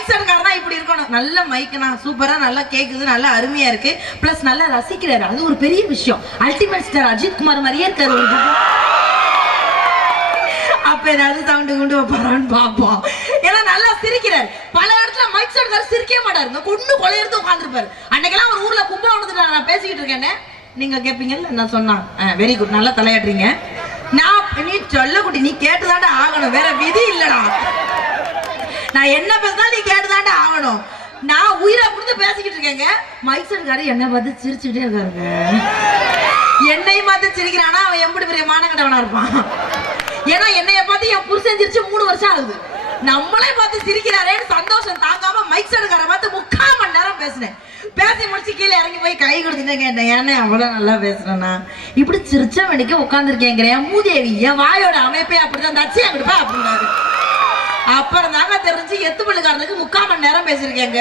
Mic செட்காரனா இப்படி இருக்கணும். நல்ல மைக்னா சூப்பரா நல்லா கேக்குது, நல்லா அருமையா இருக்கு, பிளஸ் நல்லா ரசிக்கிறாரு. அது ஒரு பெரிய விஷயம். அல்டிமேட் ஸ்டார் அஜித் குமார் மாதிரியே இருக்காரு. அப்ப ஏதாவது சவுண்டு கொண்டு வைப்பாரான்னு பாப்போம். ஏன்னா நல்லா சிரிக்கிறாரு. பல இடத்துல மைக் செட்காரர் சிரிக்கவே மாட்டாருங்க, கொண்டு கொலையெடுத்து உட்காந்துருப்பாரு. அன்னைக்கெல்லாம் ஒரு ஊர்ல கும்பகோணத்துல நான் பேசிக்கிட்டு இருக்கேன்னு நீங்க கேட்பீங்கல்ல, நான் சொன்னா வெரி குட், நல்லா தலையாடுறீங்க. நான் நீ சொல்ல குட்டி, நீ கேட்டுதாண்டா ஆகணும், வேற விதி இல்லடா. நான் என்ன பேசினாலும் நீ கேட்டுதாண்டா ஆகணும். நான் உயிரை கொடுத்து பேசிக்கிட்டு இருக்கேங்க. மைக் செட்காரர் என்னை பார்த்து சிரிச்சுக்கிட்டே இருக்காருங்க. என்னையும் பார்த்து சிரிக்கிறானா அவன் எப்படி பெரிய மானங்கட்டவனா இருப்பான். ஏன்னா என்னைய பார்த்து என் புருஷன் சிரிச்சு 3 வருஷம் ஆகுது. நம்மளே பார்த்து சிரிக்கிறாரேன்னு சந்தோஷம் தாங்காம மைக் செட்கார பார்த்து 3/4 மணி நேரம் பேசினேன். பேசி முடிச்சு கீழே இறங்கி போய் கை கொடுத்துட்டு கேட்டேன், ஏன்னா அவ்வளவு நல்லா பேசுறேன்னா இப்படி சிரிச்ச வேண்டிக்க உட்காந்துருக்கேங்கிறேன். மூதேவி, என் வாயோட அமைப்பே அப்படிதான், தச்சு அங்கிட்டுப்பா அப்படின்னாரு. அப்புறம் தாங்க தெரிஞ்சு எத்து பள்ளிக்காரனுக்கு 3/4 மணி நேரம் பேசியிருக்கேங்க.